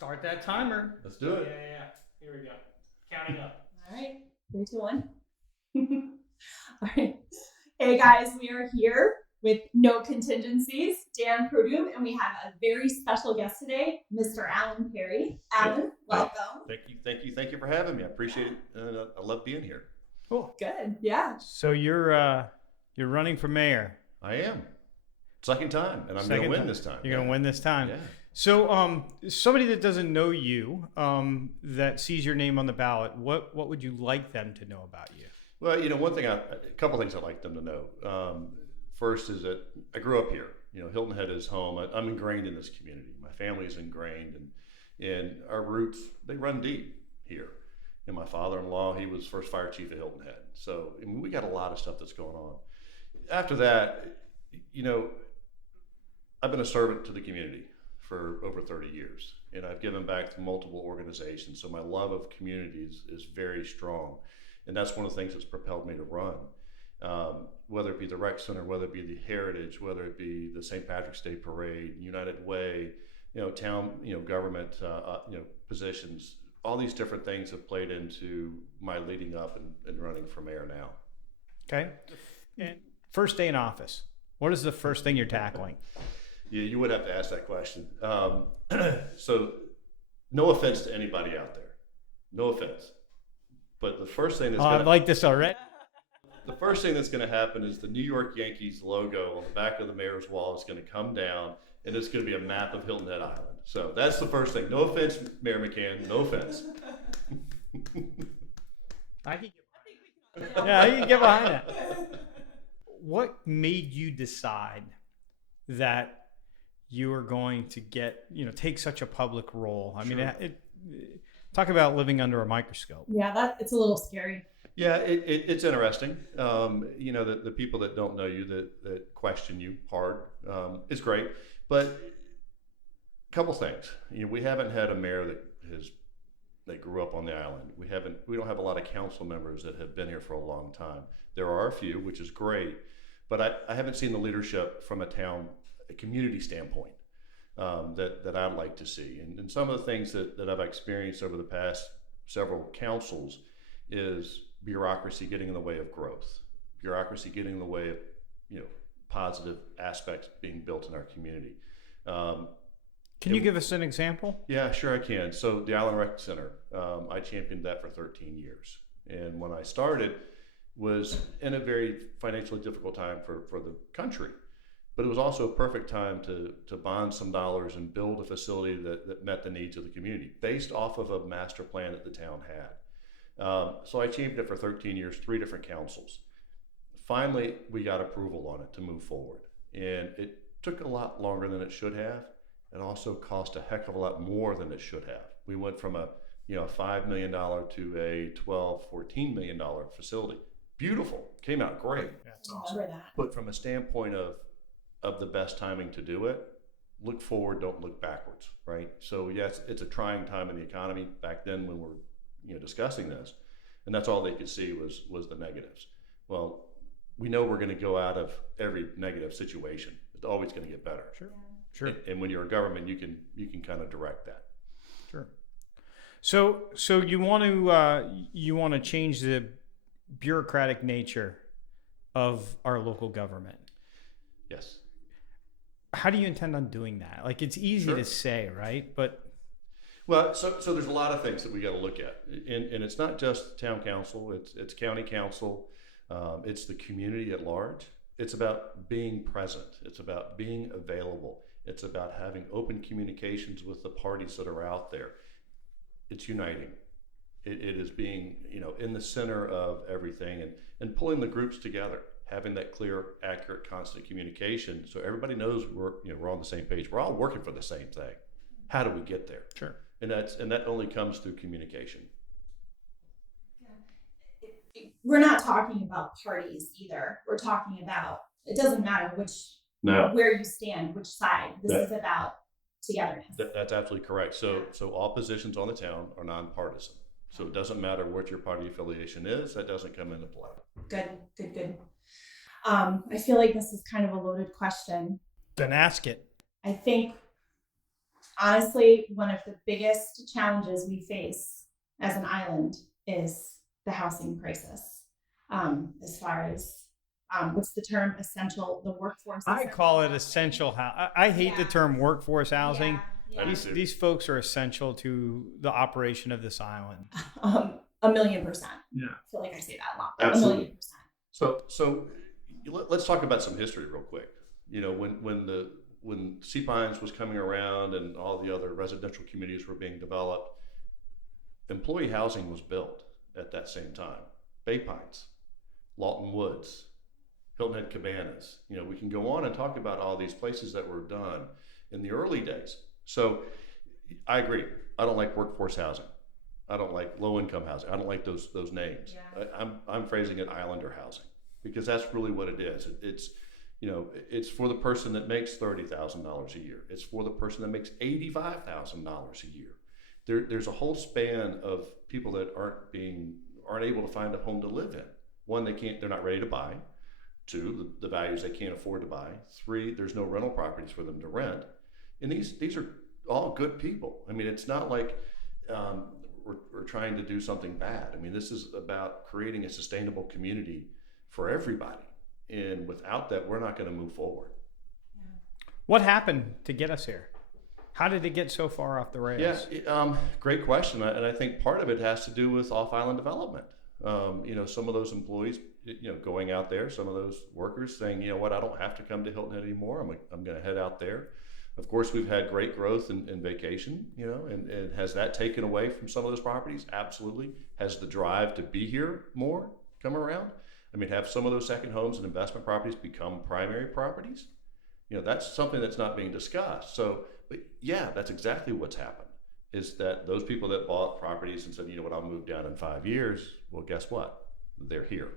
Start that timer. Let's do it. Yeah. Here we go. Counting up. All right. 3, 2, 1. All right. Hey guys, we are here with No Contingencies, Dan Purdue, and we have a very special guest today, Mr. Alan Perry. Alan, welcome. Thank you for having me. I appreciate it. I love being here. Cool. Good. Yeah. So you're running for mayor. I am. Second time, and I'm going to win this time. You're going to win this time. Yeah. So, somebody that doesn't know you, that sees your name on the ballot, what would you like them to know about you? Well, a couple things I'd like them to know. First is that I grew up here. Hilton Head is home. I'm ingrained in this community. My family is ingrained, and our roots, they run deep here. And my father-in-law, he was first fire chief at Hilton Head. So we got a lot of stuff that's going on. After that, I've been a servant to the community for over 30 years, and I've given back to multiple organizations. So my love of communities is very strong, and that's one of the things that's propelled me to run. Whether it be the rec center, whether it be the heritage, whether it be the St. Patrick's Day parade, United Way, town, government, positions. All these different things have played into my leading up and running for mayor now. Okay. And first day in office, what is the first thing you're tackling? Yeah, you would have to ask that question. So, no offense to anybody out there, no offense. But the first thing that's I like this already. The first thing that's going to happen is the New York Yankees logo on the back of the mayor's wall is going to come down, and it's going to be a map of Hilton Head Island. So that's the first thing. No offense, Mayor McCann. No offense. I can get behind that. What made you decide that you are going to take such a public role? I mean, talk about living under a microscope. Yeah, it's a little scary. Yeah, it's interesting. The people that don't know you, that question you hard, is great. But a couple things. We haven't had a mayor that grew up on the island. We don't have a lot of council members that have been here for a long time. There are a few, which is great, but I haven't seen the leadership from a community standpoint that I'd like to see. And some of the things that I've experienced over the past several councils is bureaucracy getting in the way of growth, bureaucracy getting in the way of positive aspects being built in our community. Can you give us an example? Yeah, sure I can. So the Island Rec Center, I championed that for 13 years. And when I started, was in a very financially difficult time for the country. But it was also a perfect time to bond some dollars and build a facility that met the needs of the community based off of a master plan that the town had. So I championed it for 13 years, 3 different councils. Finally, we got approval on it to move forward. And it took a lot longer than it should have. It also cost a heck of a lot more than it should have. We went from a $5 million to a $12, $14 million facility. Beautiful, came out great. That's awesome. But from a standpoint of the best timing to do it, look forward, don't look backwards, right? So yes, it's a trying time in the economy back then when we're discussing this, and that's all they could see was the negatives. Well, we know we're going to go out of every negative situation. It's always going to get better. Sure. And when you're a government, you can kind of direct that. Sure. So you want to change the bureaucratic nature of our local government. Yes. How do you intend on doing that? Like, it's easy to say, right? But well, so there's a lot of things that we got to look at, and it's not just town council, it's county council, it's the community at large. It's about being present. It's about being available. It's about having open communications with the parties that are out there. It's uniting. It is being, in the center of everything and pulling the groups together, having that clear, accurate, constant communication so everybody knows we're on the same page. We're all working for the same thing. How do we get there? Sure. And that only comes through communication. Yeah. We're not talking about parties either. We're talking about, it doesn't matter where you stand, which side. This is about togetherness. That's absolutely correct. So all positions on the town are nonpartisan. So it doesn't matter what your party affiliation is. That doesn't come into play. Good. I feel like this is kind of a loaded question. Then ask it. I think honestly, one of the biggest challenges we face as an island is the housing crisis. As far as what's the term? Essential, the workforce. I call it essential. I hate the term workforce housing. Yeah. These folks are essential to the operation of this island. 1,000,000%. Yeah. I feel like I say that a lot. Absolutely. 1,000,000%. So let's talk about some history real quick. You know, when Sea Pines was coming around and all the other residential communities were being developed, employee housing was built at that same time. Bay Pines, Lawton Woods, Hilton Head Cabanas. You know, we can go on and talk about all these places that were done in the early days. So I agree. I don't like workforce housing. I don't like low-income housing. I don't like those names. Yeah. I'm phrasing it islander housing because that's really what it is. It's, you know, it's for the person that makes $30,000 a year. It's for the person that makes $85,000 a year. There's a whole span of people that aren't able to find a home to live in. One, they're not ready to buy. Two, the values they can't afford to buy. Three, there's no rental properties for them to rent. And these are all good people. I mean, it's not like we're trying to do something bad. I mean, this is about creating a sustainable community for everybody. And without that, we're not going to move forward. What happened to get us here? How did it get so far off the rails? Yeah, great question. And I think part of it has to do with off-island development. You know, some of those employees, you know, going out there, some of those workers saying, you know what, I don't have to come to Hilton Head anymore. I'm going to head out there. Of course, we've had great growth in vacation, you know, and has that taken away from some of those properties? Absolutely. Has the drive to be here more come around? I mean, have some of those second homes and investment properties become primary properties? You know, that's something that's not being discussed. So, but yeah, that's exactly what's happened, is that those people that bought properties and said, you know what, I'll move down in 5 years. Well, guess what? They're here.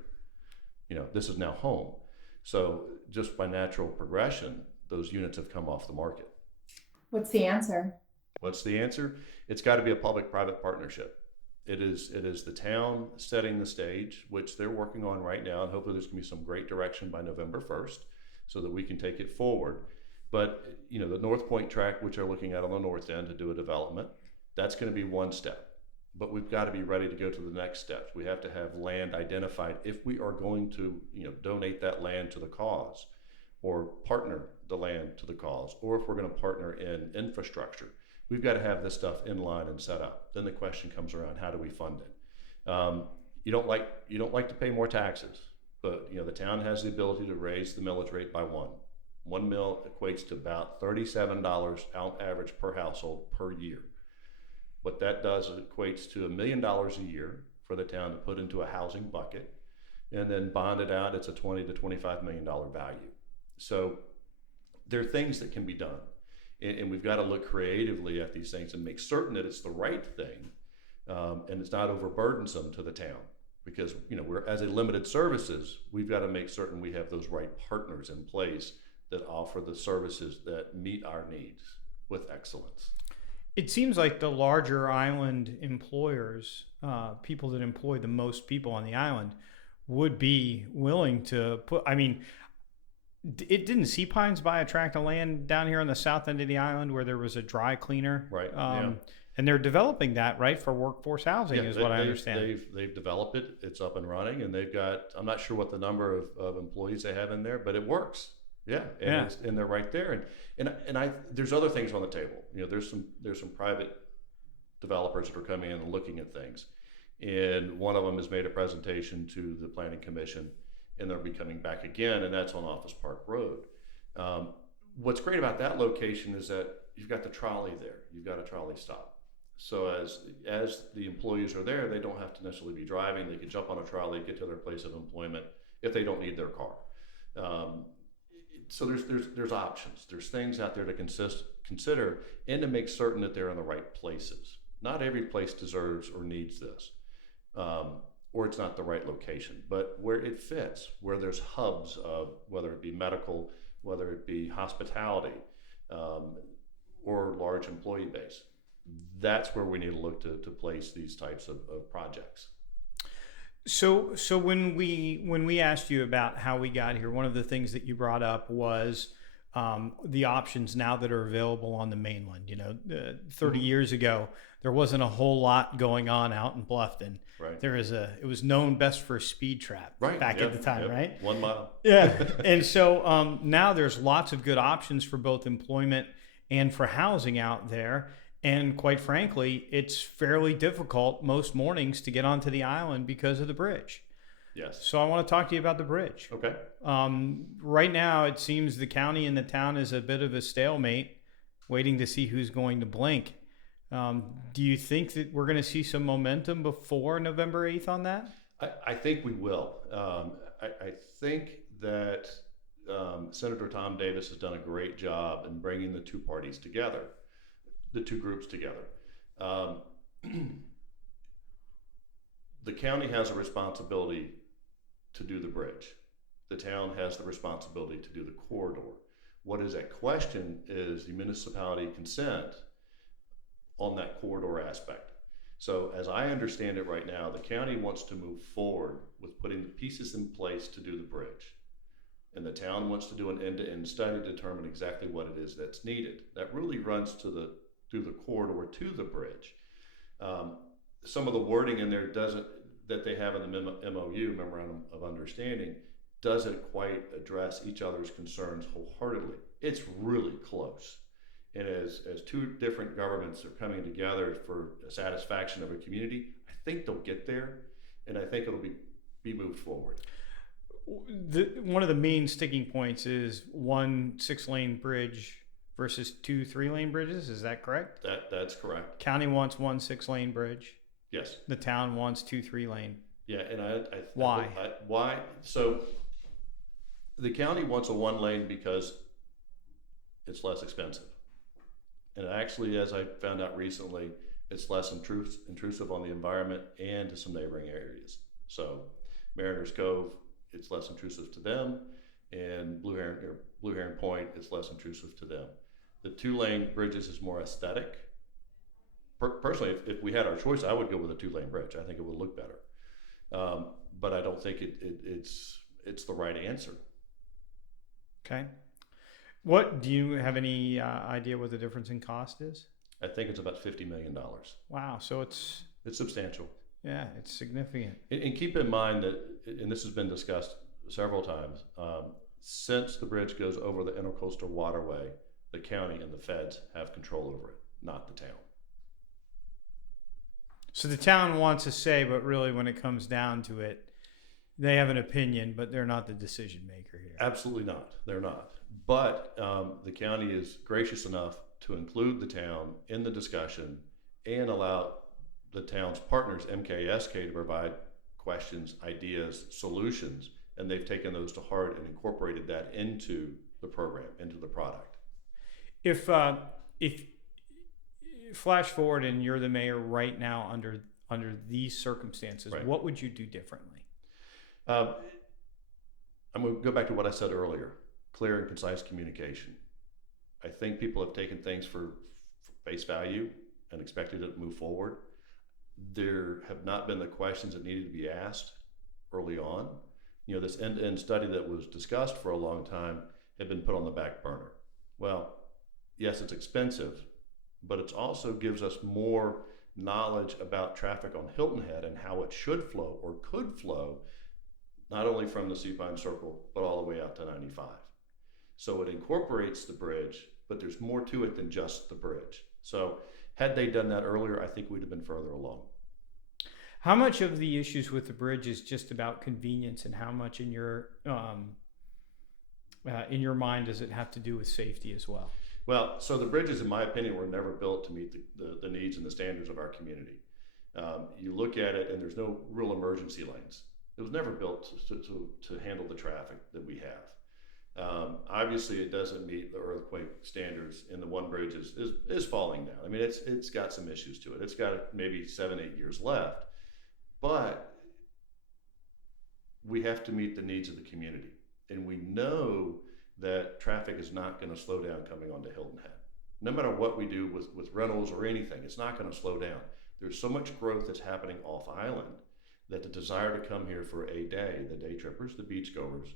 You know, this is now home. So just by natural progression, those units have come off the market. What's the answer? What's the answer? It's got to be a public-private partnership. It is the town setting the stage, which they're working on right now, and hopefully there's going to be some great direction by November 1st so that we can take it forward. But, you know, the North Point tract, which they're looking at on the north end to do a development, that's going to be one step. But we've got to be ready to go to the next steps. We have to have land identified if we are going to, you know, donate that land to the cause or partner the land to the cause, or if we're going to partner in infrastructure. We've got to have this stuff in line and set up. Then the question comes around, how do we fund it? You don't like to pay more taxes, but you know the town has the ability to raise the millage rate by one. 1 mil equates to about $37 on average per household per year. What that does is equates to $1 million a year for the town to put into a housing bucket, and then bond it out. It's a $20 to $25 million value. So there are things that can be done. And we've got to look creatively at these things and make certain that it's the right thing, and it's not overburdensome to the town. Because you know we're as a limited services, we've got to make certain we have those right partners in place that offer the services that meet our needs with excellence. It seems like the larger island employers, people that employ the most people on the island, would be willing to put. I mean, it didn't Sea Pines buy a tract of land down here on the south end of the island where there was a dry cleaner, Right. Yeah. And they're developing that, right, for workforce housing, Yeah, is what I understand. They've developed it. It's up and running, and they've got. I'm not sure what the number of employees they have in there, but it works. Yeah, and they're right there, and I there's other things on the table. You know, there's some private developers that are coming in and looking at things, and one of them has made a presentation to the Planning Commission, and they'll be coming back again, and that's on Office Park Road. What's great about that location is that you've got the trolley there. You've got a trolley stop. So as the employees are there, they don't have to necessarily be driving. They can jump on a trolley, get to their place of employment if they don't need their car. So there's options. There's things out there to consider and to make certain that they're in the right places. Not every place deserves or needs this, or it's not the right location. But where it fits, where there's hubs of whether it be medical, whether it be hospitality, or large employee base, that's where we need to look to place these types of projects. So when we asked you about how we got here, one of the things that you brought up was the options now that are available on the mainland. 30 years ago, there wasn't a whole lot going on out in Bluffton. Right. It was known best for a speed trap back at the time, right? 1 mile. Yeah. And so now there's lots of good options for both employment and for housing out there. And quite frankly, it's fairly difficult most mornings to get onto the island because of the bridge. Yes. So I want to talk to you about the bridge. Okay. Right now, it seems the county and the town is a bit of a stalemate, waiting to see who's going to blink. Do you think that we're going to see some momentum before November 8th on that? I think we will. I think that Senator Tom Davis has done a great job in bringing the two parties together, the two groups together. The county has a responsibility to do the bridge. The town has the responsibility to do the corridor. What is at question is the municipality consent on that corridor aspect. So as I understand it right now, the county wants to move forward with putting the pieces in place to do the bridge. And the town wants to do an end-to-end study to determine exactly what it is that's needed. That really runs through the corridor to the bridge. Some of the wording in there that they have in the MOU, Memorandum of Understanding, doesn't quite address each other's concerns wholeheartedly. It's really close. And as two different governments are coming together for a satisfaction of a community, I think they'll get there, and I think it'll be moved forward. One of the main sticking points is 1 6-lane bridge versus 2 3-lane bridges. Is that correct? That's correct. County wants 1 6-lane bridge. Yes. The town wants 2 3-lane. Yeah, and Why? Why? So the county wants a 1 lane because it's less expensive. And actually, as I found out recently, it's less intrusive on the environment and to some neighboring areas. So Mariners Cove, it's less intrusive to them, and Blue Heron Point, it's less intrusive to them. The 2-lane bridges is more aesthetic. Personally, if we had our choice, I would go with a 2-lane bridge. I think it would look better, but I don't think it's the right answer. Okay. What do you have any idea what the difference in cost is? I think it's about $50 million. Wow. So it's substantial. Yeah, it's significant. And keep in mind that, and this has been discussed several times, since the bridge goes over the intercoastal waterway, the county and the feds have control over it, not the town. So the town wants a say, but really when it comes down to it, they have an opinion, but they're not the decision maker here. Absolutely not. They're not. But the county is gracious enough to include the town in the discussion and allow the town's partners, MKSK, to provide questions, ideas, solutions, and they've taken those to heart and incorporated that into the program, into the product. If flash forward and you're the mayor right now under these circumstances, right, what would you do differently? I'm going to go back to what I said earlier. Clear and concise communication. I think people have taken things for face value and expected it to move forward. There have not been the questions that needed to be asked early on. This end-to-end study that was discussed for a long time had been put on the back burner. Well, yes, it's expensive, but it also gives us more knowledge about traffic on Hilton Head and how it should flow or could flow, not only from the Seapine Circle, but all the way out to 95. So it incorporates the bridge, but there's more to it than just the bridge. So had they done that earlier, I think we'd have been further along. How much of the issues with the bridge is just about convenience, and how much in your mind does it have to do with safety as well? Well, so the bridges, in my opinion, were never built to meet the needs and the standards of our community. You look at it, and there's no real emergency lanes. It was never built to handle the traffic that we have. Obviously, it doesn't meet the earthquake standards, and the one bridge is falling down. I mean, it's got some issues to it. It's got maybe 7-8 years left, but we have to meet the needs of the community, and we know that traffic is not going to slow down coming onto Hilton Head. No matter what we do with rentals or anything, it's not going to slow down. There's so much growth that's happening off island that the desire to come here for a day, the day trippers, the beachgoers,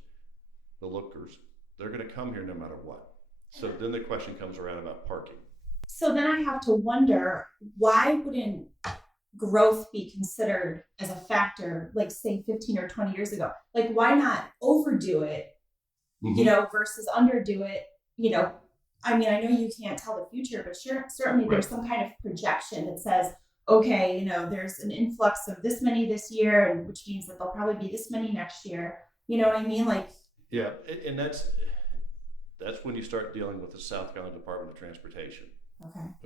the lookers, they're going to come here no matter what. So then the question comes around about parking. So then I have to wonder, why wouldn't growth be considered as a factor, like say 15 or 20 years ago? Like, why not overdo it, you know, versus underdo it? You know, I mean, I know you can't tell the future, but certainly there's some kind of projection that says, okay, you know, there's an influx of this many this year, and which means that there'll probably be this many next year. You know what I mean? Like, Yeah, and that's when you start dealing with the South Carolina Department of Transportation.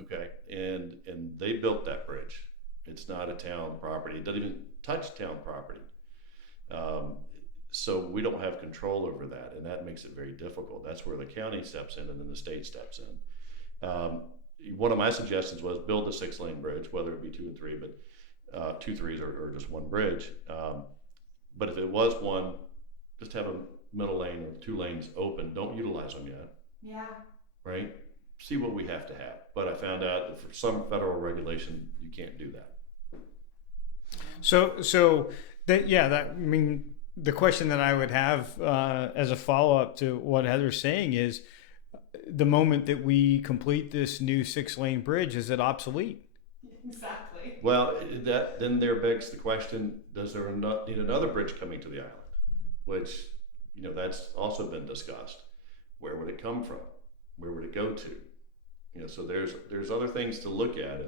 Okay, and they built that bridge. It's not a town property. It doesn't even touch town property. So we don't have control over that, and that makes it very difficult. That's where the county steps in, and then the state steps in. One of my suggestions was build a 6-lane bridge, whether it be 2 and 3, but 2 threes or just one bridge. But if it was one, just have a middle lane or 2 lanes open. Don't utilize them yet. yeah. Right? See what we have to have. But I found out that for some federal regulation, you can't do that. So that, yeah, that, I mean, the question that I would have as a follow-up to what Heather's saying is, the moment that we complete this new 6-lane bridge, is it obsolete? Exactly. Well, that then there begs the question: does there need another bridge coming to the island? Which, you know, that's also been discussed. Where would it come from? Where would it go to? You know, so there's other things to look at,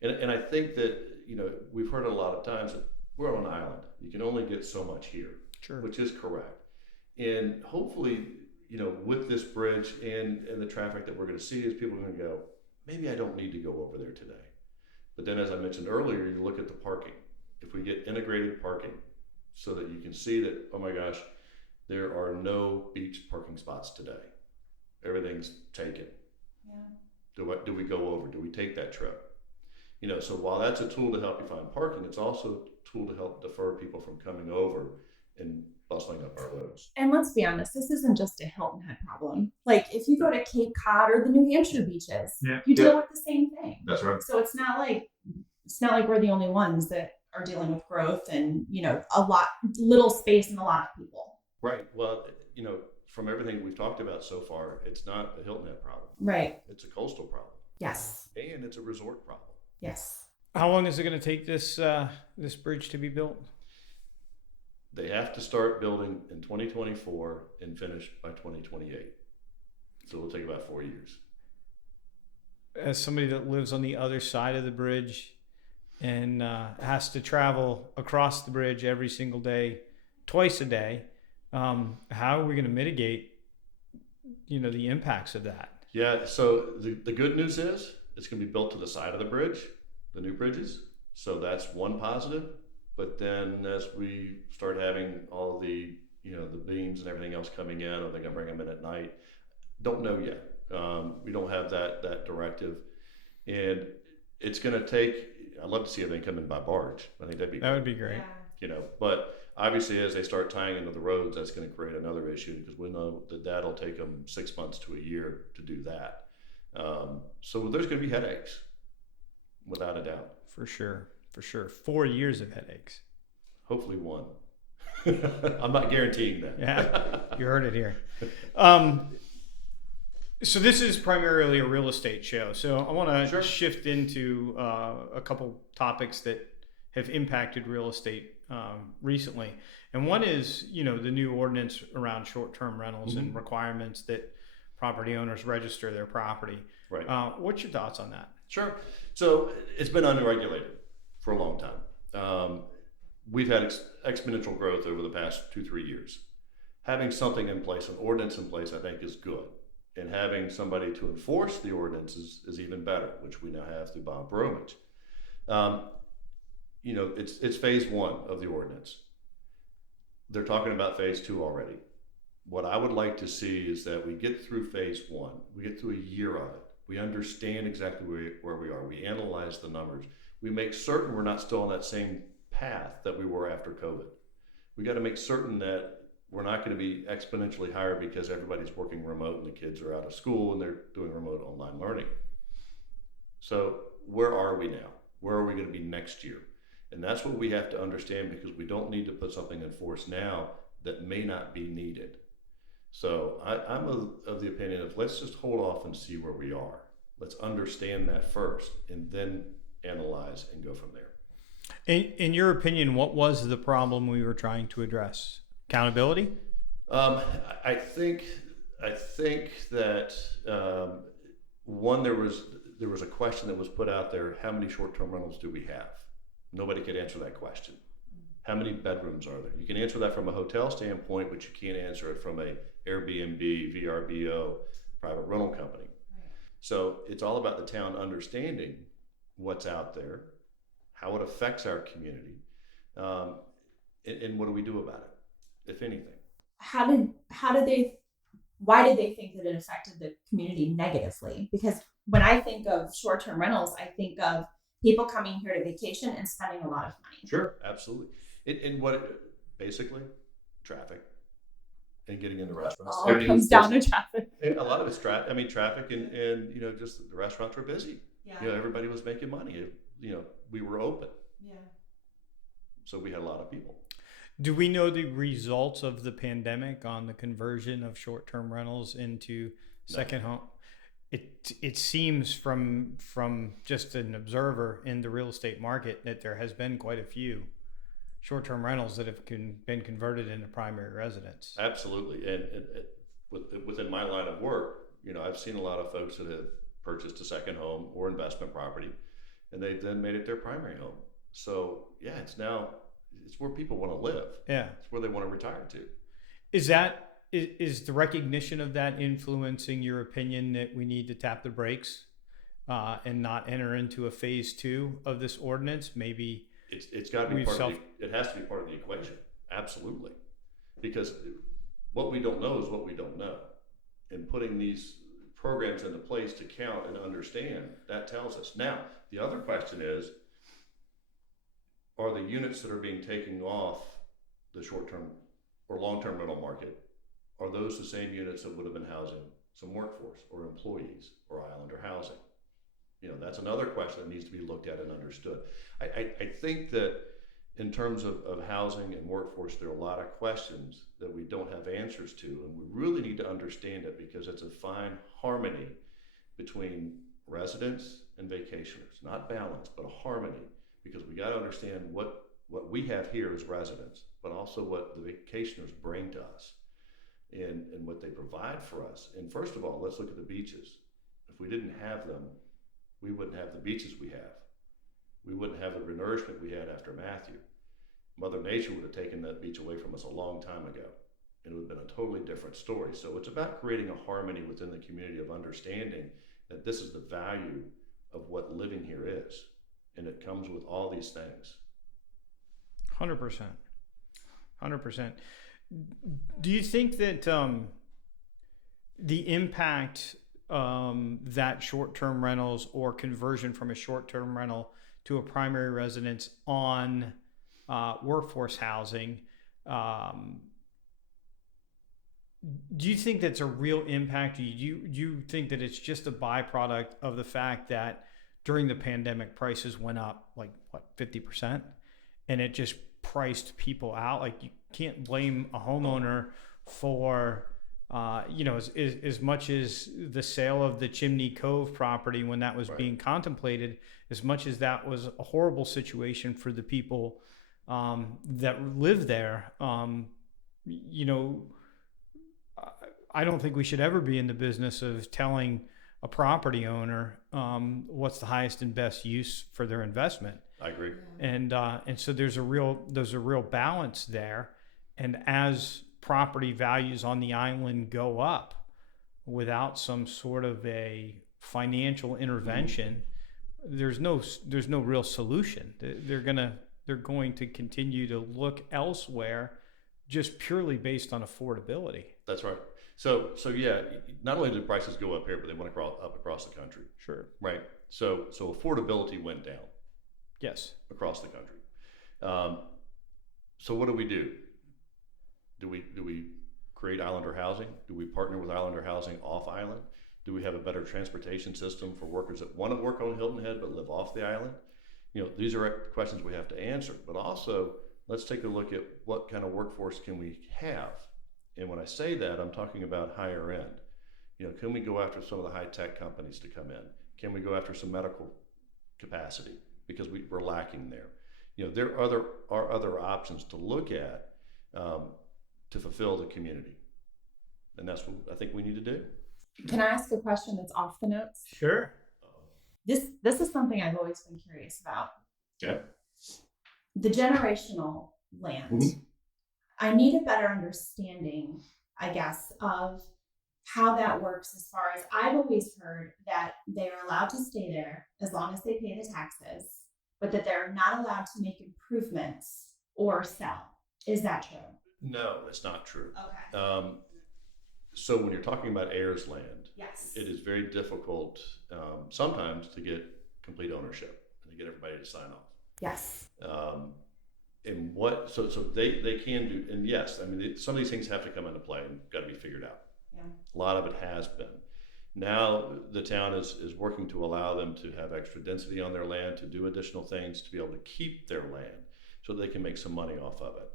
and I think that, you know, we've heard a lot of times that we're on an island. You can only get so much here, Sure. which is correct. And hopefully, you know, with this bridge and the traffic that we're going to see, is people are going to go, maybe I don't need to go over there today. But then, as I mentioned earlier, you look at the parking. If we get integrated parking so that you can see that, oh my gosh, there are no beach parking spots today. Everything's taken. Yeah. Do we go over? Do we take that trip? You know, so while that's a tool to help you find parking, it's also a tool to help defer people from coming over and bustling up our roads. And let's be honest, this isn't just a Hilton Head problem. Like, if you go to Cape Cod or the New Hampshire beaches, you deal with the same thing. That's right. So it's not like we're the only ones that are dealing with growth and, you know, little space and a lot of people. Right. Well, you know, from everything we've talked about so far, it's not a Hilton Head problem. Right. It's a coastal problem. Yes. And it's a resort problem. Yes. How long is it going to take this this bridge to be built? They have to start building in 2024 and finish by 2028. So it'll take about 4 years. As somebody that lives on the other side of the bridge and has to travel across the bridge every single day, twice a day, how are we going to mitigate, you know, the impacts of that? Yeah, so the good news is it's going to be built to the side of the bridge, the new bridges. So that's one positive. But then as we start having all the, you know, the beams and everything else coming in, are they going to bring them in at night? Don't know yet. We don't have that directive. And it's going to take, I'd love to see everything come in by barge. I think that'd be That would be great. Yeah. You know, but obviously as they start tying into the roads, that's going to create another issue, because we know that that'll take them 6 months to a year to do that. So there's going to be headaches, without a doubt. For sure. 4 years of headaches. Hopefully one. I'm not guaranteeing that. Yeah, you heard it here. So this is primarily a real estate show. So I want to shift into a couple topics that have impacted real estate recently. And one is, you know, the new ordinance around short-term rentals and requirements that property owners register their property. Right. What's your thoughts on that? Sure. So it's been unregulated for a long time. We've had exponential growth over the past 2-3 years. Having something in place, an ordinance in place, I think is good. And having somebody to enforce the ordinances is even better, which we now have through Bob Bromwich. You know, it's phase 1 of the ordinance. They're talking about phase 2 already. What I would like to see is that we get through phase 1, we get through a year of it. We understand exactly where we are. We analyze the numbers. We make certain we're not still on that same path that we were after COVID. We got to make certain that we're not going to be exponentially higher because everybody's working remote and the kids are out of school and they're doing remote online learning. So where are we now? Where are we going to be next year? And that's what we have to understand, because we don't need to put something in force now that may not be needed. So I'm of the opinion of let's just hold off and see where we are. Let's understand that first and then analyze and go from there. In your opinion, what was the problem we were trying to address? Accountability? Um, I think that one there was a question that was put out there: how many short-term rentals do we have? Nobody could answer that question. How many bedrooms are there? You can answer that from a hotel standpoint, but you can't answer it from a Airbnb, VRBO, private rental company. So it's all about the town understanding what's out there, how it affects our community, and what do we do about it, if anything. Why did they think that it affected the community negatively? Because when I think of short-term rentals, I think of people coming here to vacation and spending a lot of money. Sure, absolutely. Basically, traffic and getting into restaurants. All comes down to traffic. A lot of it's traffic and just the restaurants were busy. Yeah. Everybody was making money. We were open. Yeah. So we had a lot of people. Do we know the results of the pandemic on the conversion of short-term rentals into second home? It seems from just an observer in the real estate market that there has been quite a few short-term rentals that have been converted into primary residence. Absolutely, and within my line of work, I've seen a lot of folks that have purchased a second home or investment property, and they've then made it their primary home. So yeah, it's where people want to live. Yeah, it's where they want to retire to. Is the recognition of that influencing your opinion that we need to tap the brakes and not enter into a phase 2 of this ordinance? Maybe it's got to be it has to be part of the equation. Absolutely, because what we don't know is what we don't know, and putting these programs into place to count and understand, that tells us. Now, the other question is, are the units that are being taken off the short-term or long-term rental market, are those the same units that would have been housing some workforce or employees or islander housing? That's another question that needs to be looked at and understood. I think that in terms of housing and workforce, there are a lot of questions that we don't have answers to, and we really need to understand it, because it's a fine harmony between residents and vacationers. Not balance, but a harmony, because we got to understand what we have here as residents, but also what the vacationers bring to us and what they provide for us. And first of all, let's look at the beaches. If we didn't have them, we wouldn't have the beaches we have. We wouldn't have the renourishment we had after Matthew. Mother Nature would have taken that beach away from us a long time ago, and it would have been a totally different story. So it's about creating a harmony within the community of understanding that this is the value of what living here is, and it comes with all these things. 100%. Do you think that the impact that short-term rentals or conversion from a short-term rental to a primary residence on workforce housing, do you think that's a real impact? Do you think that it's just a byproduct of the fact that during the pandemic prices went up 50%, and it just priced people out? Like, you can't blame a homeowner for as much as the sale of the Chimney Cove property when that was being contemplated, as much as that was a horrible situation for the people that live there. I don't think we should ever be in the business of telling a property owner what's the highest and best use for their investment. I agree. And so there's a real balance there. And as property values on the island go up without some sort of a financial intervention, there's no real solution. They're going to continue to look elsewhere just purely based on affordability. That's right. So yeah, not only did prices go up here, but they went up across the country. Sure. Right. So affordability went down. Yes. Across the country. So what do we do? Do we create islander housing? Do we partner with islander housing off island? Do we have a better transportation system for workers that want to work on Hilton Head but live off the island? These are questions we have to answer. But also, let's take a look at what kind of workforce can we have And when I say that, I'm talking about higher end. You know, can we go after some of the high tech companies to come in? Can we go after some medical capacity because we're lacking there? You know, there are other options to look at to fulfill the community, and that's what I think we need to do. Can I ask a question that's off the notes? Sure. This is something I've always been curious about. Yeah. The generational land. Mhm. I need a better understanding, I guess, of how that works as far as I've always heard that they are allowed to stay there as long as they pay the taxes, but that they're not allowed to make improvements or sell. Is that true? No, it's not true. Okay. So when you're talking about heirs land, Yes. it is very difficult sometimes to get complete ownership and to get everybody to sign off. Yes. And what so they can do, and yes, I mean some of these things have to come into play and got to be figured out. Yeah. A lot of it has been. Now the town is working to allow them to have extra density on their land, to do additional things, to be able to keep their land so they can make some money off of it,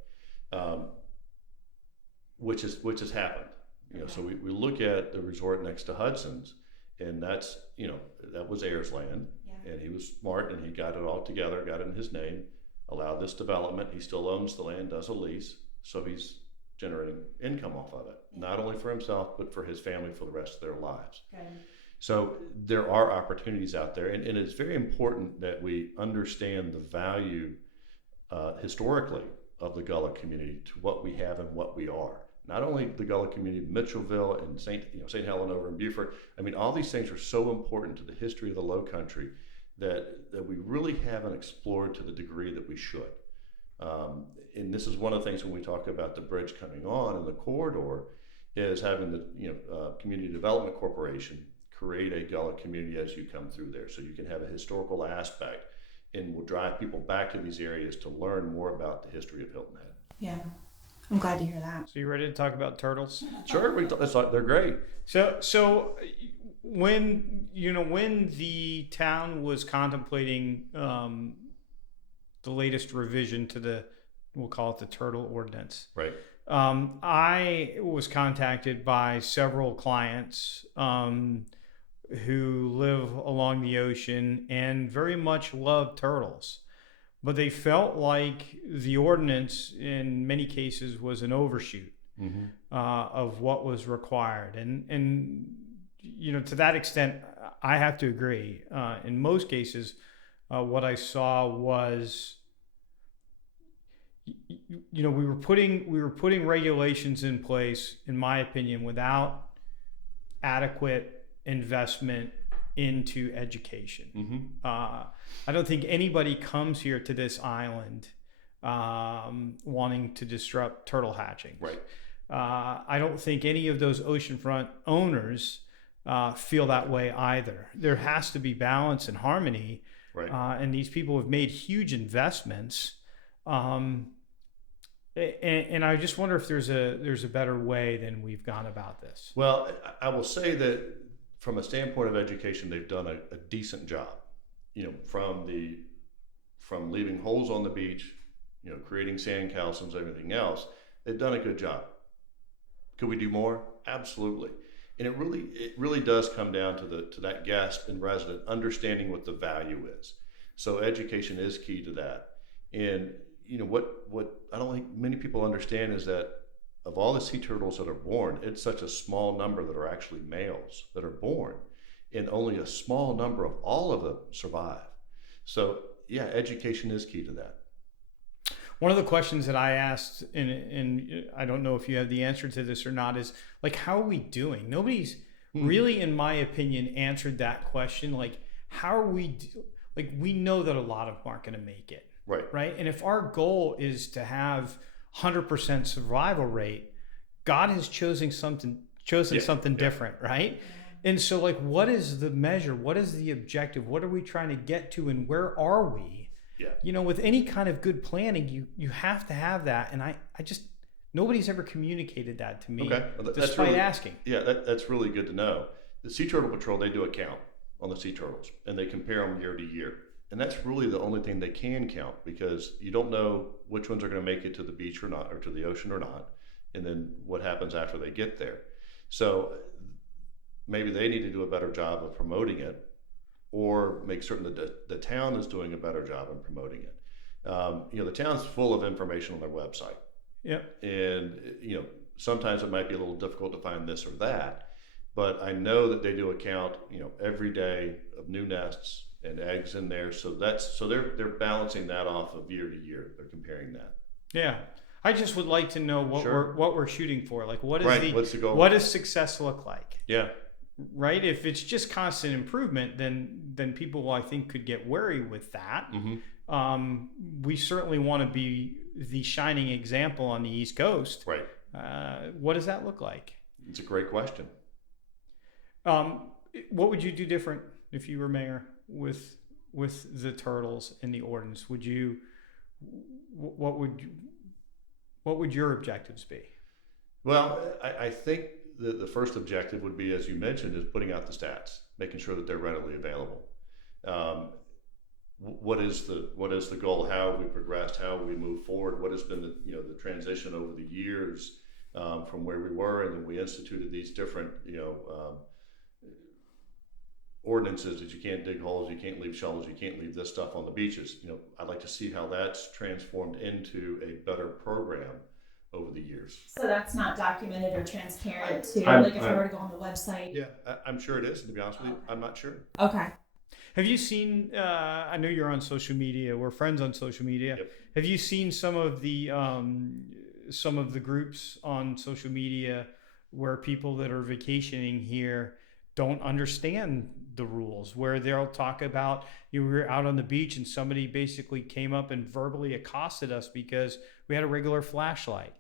which has happened. You know, so we look at the resort next to Hudson's, and that's, you know, that was heirs land. Yeah. And he was smart and he got it all together, got it in his name, allowed this development. He still owns the land, does a lease, so he's generating income off of it, not only for himself but for his family for the rest of their lives. Good. So there are opportunities out there, and it's very important that we understand the value historically of the Gullah community to what we have and what we are. Not only the Gullah community, Mitchellville and St. Helen over in Beaufort. I mean, all these things are so important to the history of the Low Country that we really haven't explored to the degree that we should. And this is one of the things when we talk about the bridge coming on and the corridor, is having the Community Development Corporation create a Gullah community as you come through there, so you can have a historical aspect, and will drive people back to these areas to learn more about the history of Hilton Head. Yeah. I'm glad to hear that. So you ready to talk about turtles? Sure, they're great. So when the town was contemplating the latest revision to we'll call it the turtle ordinance, Right. I was contacted by several clients who live along the ocean and very much love turtles. But they felt like the ordinance in many cases was an overshoot of what was required. And you know, to that extent, I have to agree. In most cases, what I saw was, you know, we were putting regulations in place, in my opinion, without adequate investment into education. I don't think anybody comes here to this island wanting to disrupt turtle hatching. Right. I don't think any of those oceanfront owners feel that way either. There has to be balance and harmony. Right. And these people have made huge investments. And I just wonder if there's a better way than we've gone about this. Well, I will say that from a standpoint of education, they've done a decent job. You know, from leaving holes on the beach, you know, creating sand castles, everything else, they've done a good job. Could we do more? Absolutely. And it really does come down to that guest and resident understanding what the value is. So education is key to that. And you know what I don't think many people understand is that of all the sea turtles that are born, it's such a small number that are actually males that are born, and only a small number of all of them survive. So yeah, education is key to that. One of the questions that I asked, and I don't know if you have the answer to this or not, is like, how are we doing? Nobody's really, in my opinion, answered that question. Like, how are we? Like, we know that a lot of them aren't going to make it. Right. And if our goal is to have 100% survival rate, God has chosen something different, right? And so, like, what is the measure? What is the objective? What are we trying to get to, and where are we? Yeah. You know, with any kind of good planning, you have to have that. And I just, nobody's ever communicated that to me, despite asking. Yeah, that's really good to know. The Sea Turtle Patrol, they do a count on the sea turtles, and they compare them year to year. And that's really the only thing they can count, because you don't know which ones are going to make it to the beach or not, or to the ocean or not. and then what happens after they get there. So maybe they need to do a better job of promoting it, or make certain that the town is doing a better job in promoting it. The town's full of information on their website. Yep. And, sometimes it might be a little difficult to find this or that, but I know that they do a count, every day of new nests and eggs in there. So they're balancing that off of year to year. They're comparing that. Yeah. I just would like to know what we're shooting for. Like, what's the goal? What does success look like? Yeah. Right. If it's just constant improvement, then people, I think, could get wary with that. Mm-hmm. We certainly want to be the shining example on the East Coast. Right. What does that look like? It's a great question. What would you do different if you were mayor with the turtles and the ordinance? What would your objectives be? Well, I think the first objective would be, as you mentioned, is putting out the stats, making sure that they're readily available. What is the goal? How have we progressed? How have we moved forward? What has been the transition over the years from where we were, and then we instituted these different ordinances that you can't dig holes, you can't leave shovels, you can't leave this stuff on the beaches. I'd like to see how that's transformed into a better program over the years. So that's not documented or transparent to, if I were to go on the website? Yeah, I'm sure it is, to be honest with you. I'm not sure. Okay. Have you seen, I know you're on social media, we're friends on social media. Yep. Have you seen some of the groups on social media where people that are vacationing here don't understand the rules, where they'll talk about, we were out on the beach and somebody basically came up and verbally accosted us because we had a regular flashlight.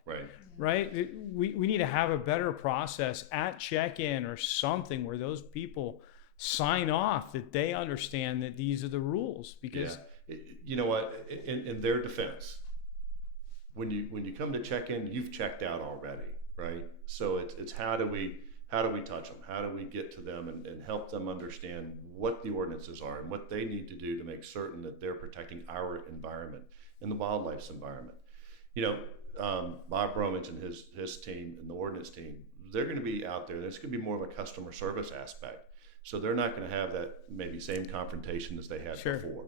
Right? We need to have a better process at check-in or something where those people sign off that they understand that these are the rules. Because you know what, in their defense, when you come to check in, you've checked out already, right? So it's how do we touch them? How do we get to them and help them understand what the ordinances are and what they need to do to make certain that they're protecting our environment and the wildlife's environment. Bob Bromage and his team and the ordinance team, they're going to be out there. There's going to be more of a customer service aspect. So they're not going to have that maybe same confrontation as they had before.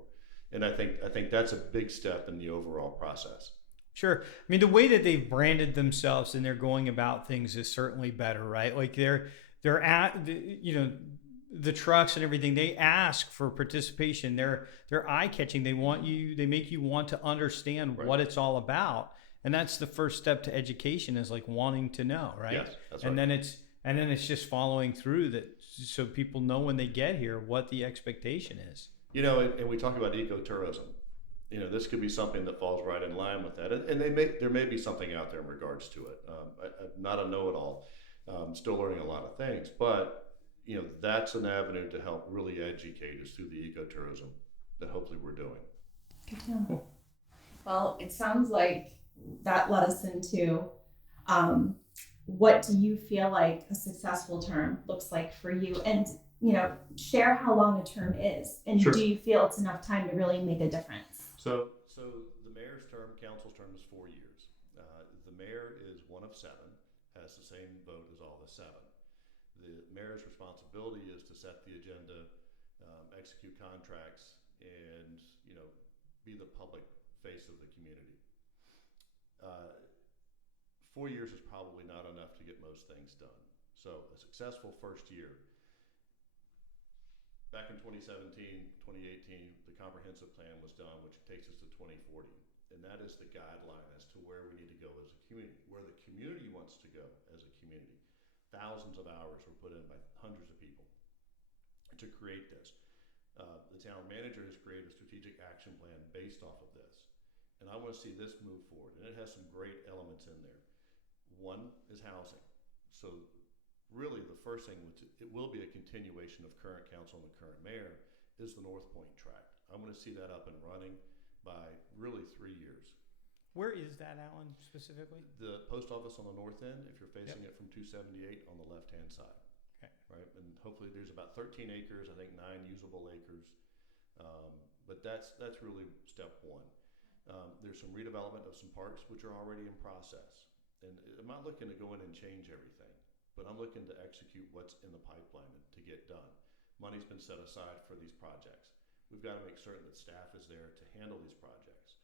And I think that's a big step in the overall process. Sure. I mean, the way that they've branded themselves and they're going about things is certainly better, right? Like they're at, the trucks and everything, they ask for participation. They're eye-catching. They make you want to understand what it's all about. And that's the first step to education, is like wanting to know, right? Yes, that's and right. then it's just following through that, so people know when they get here what the expectation is. And we talk about ecotourism. This could be something that falls right in line with that. And there may be something out there in regards to it. I'm not a know-it-all. Still learning a lot of things, but that's an avenue to help really educate us through the ecotourism that hopefully we're doing. Good to know. Well, it sounds like that led us into what do you feel like a successful term looks like for you, and share how long a term is, and Sure. Do you feel it's enough time to really make a difference? So the mayor's term, council's term is 4 years. The mayor is one of 7, has the same vote as all the 7. The mayor's responsibility is to set the agenda, execute contracts, and be the public face of the community. 4 years is probably not enough to get most things done. So a successful first year. Back in 2017, 2018, the comprehensive plan was done, which takes us to 2040. And that is the guideline as to where we need to go as a community, where the community wants to go as a community. Thousands of hours were put in by hundreds of people to create this. The town manager has created a strategic action plan based off of this. And I want to see this move forward. And it has some great elements in there. One is housing. So really the first thing, it will be a continuation of current council and the current mayor, is the North Point tract. I'm going to see that up and running by really 3 years. Where is that, Alan, specifically? The post office on the north end, if you're facing it from 278 on the left-hand side. Okay. Right, and hopefully there's about 13 acres, I think 9 usable acres. But that's really step one. There's some redevelopment of some parks which are already in process. And I'm not looking to go in and change everything, but I'm looking to execute what's in the pipeline to get done. Money's been set aside for these projects. We've got to make certain that staff is there to handle these projects.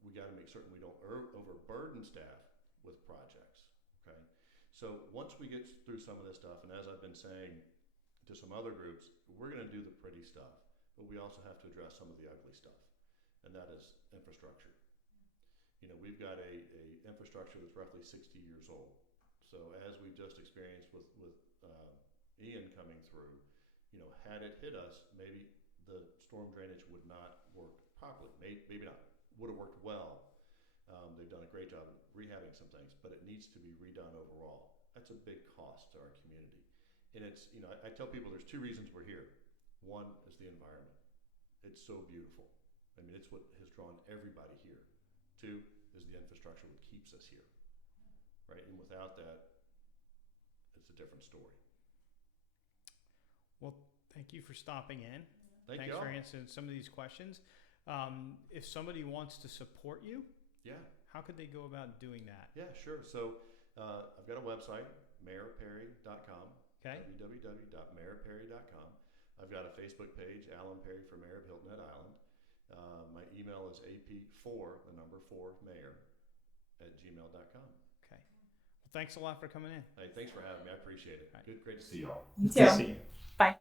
We got to make certain we don't overburden staff with projects, okay? So once we get through some of this stuff, and as I've been saying to some other groups, we're going to do the pretty stuff, but we also have to address some of the ugly stuff, and that is infrastructure. You know, we've got a infrastructure that's roughly 60 years old. So as we've just experienced with Ian coming through, you know, had it hit us, maybe the storm drainage would not work properly. Maybe not. Would have worked well. They've done a great job of rehabbing some things, but it needs to be redone overall. That's a big cost to our community. And it's, you know, I tell people there's two reasons we're here. One is the environment. It's so beautiful. I mean, it's what has drawn everybody here. Two is the infrastructure that keeps us here, right? And without that, it's a different story. Well, thank you for stopping in. Thanks for answering some of these questions. If somebody wants to support you, yeah, how could they go about doing that? Yeah, sure. So I've got a website, mayorperry.com. Okay. www.mayorperry.com. I've got a Facebook page, Alan Perry for Mayor of Hilton Head Island. My email is ap4mayor@gmail.com. Okay. Well, thanks a lot for coming in. Hey, thanks for having me. I appreciate it. Right. Great to see you all. You too. Good to see you. Bye.